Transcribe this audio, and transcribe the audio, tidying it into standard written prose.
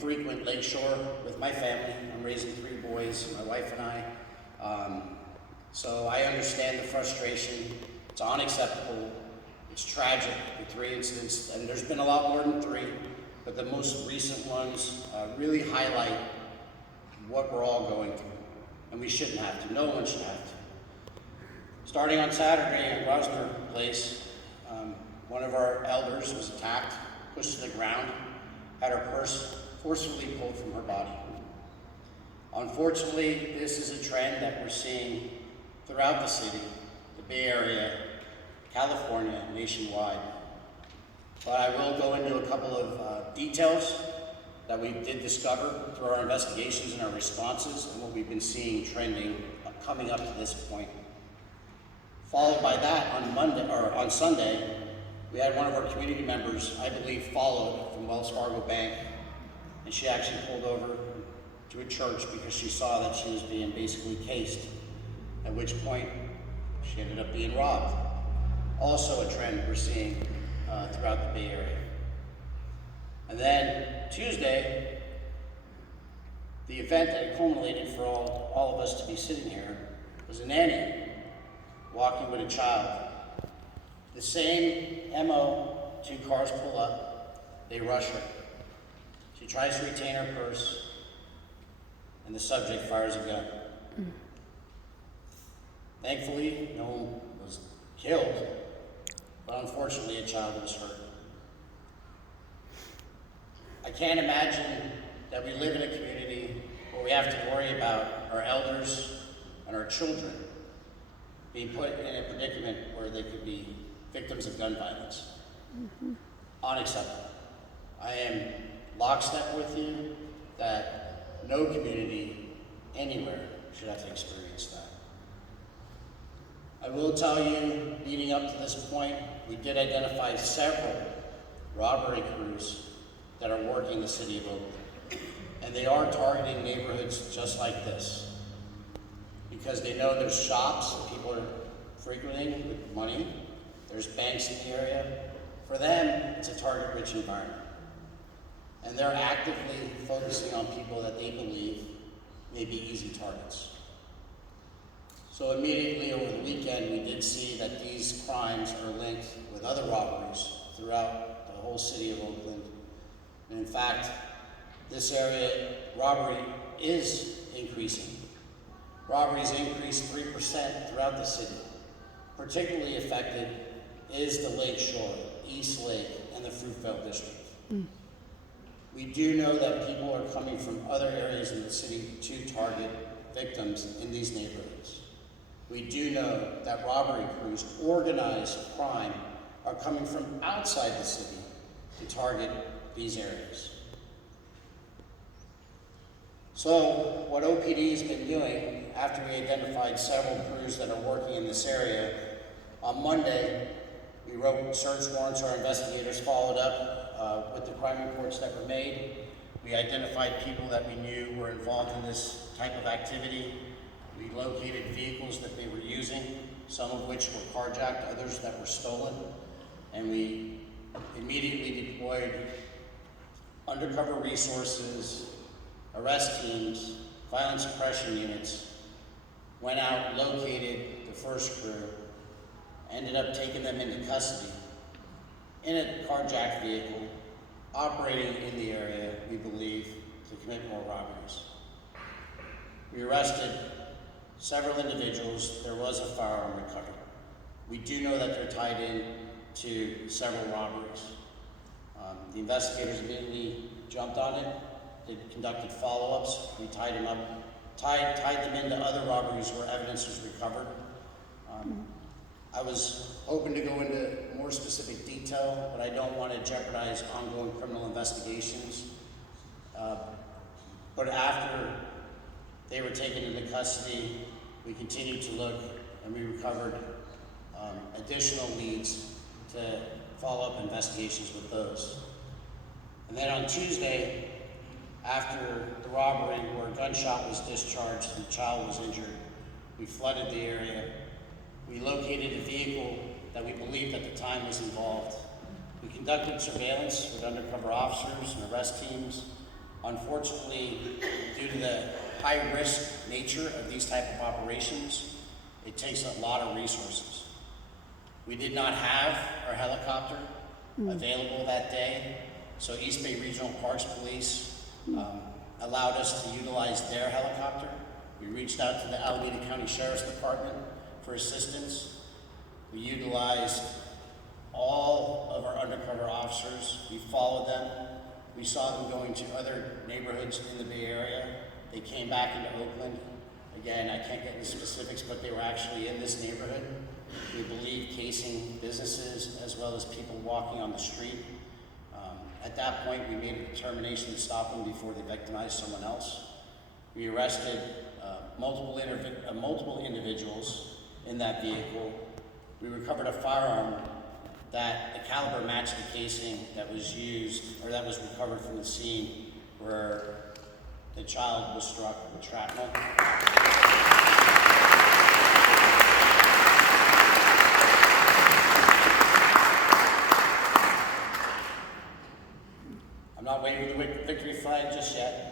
frequent Lakeshore with my family. I'm raising 3 boys, my wife and I. So I understand the frustration. It's unacceptable. It's tragic, the 3 incidents, and there's been a lot more than 3, but the most recent ones really highlight what we're all going through. And we shouldn't have to. No one should have to. Starting on Saturday at Grosvenor Place, one of our elders was attacked, pushed to the ground, had her purse forcefully pulled from her body. Unfortunately, this is a trend that we're seeing throughout the city, the Bay Area, California, nationwide. But I will go into a couple of details that we did discover through our investigations and our responses and what we've been seeing trending coming up to this point. Followed by that, on Sunday, we had one of our community members, I believe, followed from Wells Fargo Bank, and she actually pulled over to a church because she saw that she was being basically cased, at which point she ended up being robbed. Also a trend we're seeing throughout the Bay Area. And then Tuesday, the event that culminated for all of us to be sitting here was a nanny walking with a child. The same MO, 2 cars pull up, they rush her. She tries to retain her purse, and the subject fires a gun. Thankfully, no one was killed, but unfortunately a child was hurt. I can't imagine that we live in a community where we have to worry about our elders and our children being put in a predicament where they could be victims of gun violence. Unacceptable. I am lockstep with you that no community anywhere should have to experience that. I will tell you, leading up to this point, we did identify several robbery crews that are working the city of Oakland. And they are targeting neighborhoods just like this, because they know there's shops that people are frequenting with money, there's banks in the area. For them, it's a target-rich environment. And they're actively focusing on people that they believe may be easy targets. So immediately over the weekend, we did see that these crimes are linked with other robberies throughout the whole city of Oakland. And in fact, this area, robbery is increasing. Robberies increased 3% throughout the city. Particularly affected is the Lake Shore, East Lake, and the Fruitvale District. We do know that people are coming from other areas in the city to target victims in these neighborhoods. We do know that robbery crews, organized crime, are coming from outside the city to target these areas. So what OPD has been doing, after we identified several crews that are working in this area, on Monday, we wrote search warrants. Our investigators followed up with the crime reports that were made. We identified people that we knew were involved in this type of activity. We located vehicles that they were using, some of which were carjacked, others that were stolen. And we immediately deployed undercover resources, arrest teams, violence suppression units, went out, located the first crew, ended up taking them into custody in a carjacked vehicle, operating in the area, we believe, to commit more robberies. We arrested several individuals. There was a firearm recovered. We do know that they're tied in to several robberies. The investigators immediately jumped on it. They conducted follow-ups. We tied them up, tied them into other robberies where evidence was recovered. I was hoping to go into more specific detail, but I don't want to jeopardize ongoing criminal investigations. But after they were taken into custody, we continued to look, and we recovered additional leads to follow up investigations with those. And then on Tuesday, after the robbery where a gunshot was discharged and the child was injured, we flooded the area. We located a vehicle that we believed at the time was involved. We conducted surveillance with undercover officers and arrest teams. Unfortunately, due to the high-risk nature of these type of operations, it takes a lot of resources. We did not have our helicopter available that day, so East Bay Regional Parks Police allowed us to utilize their helicopter. We reached out to the Alameda County Sheriff's Department for assistance. We utilized all of our undercover officers. We followed them. We saw them going to other neighborhoods in the Bay Area. They came back into Oakland. Again, I can't get into specifics, but they were actually in this neighborhood. We believe casing businesses as well as people walking on the street. At that point, we made a determination to stop them before they victimized someone else. We arrested multiple individuals in that vehicle. We recovered a firearm that the caliber matched the casing that was used, or that was recovered from the scene where the child was struck with shrapnel. I'm not waving the victory flag just yet.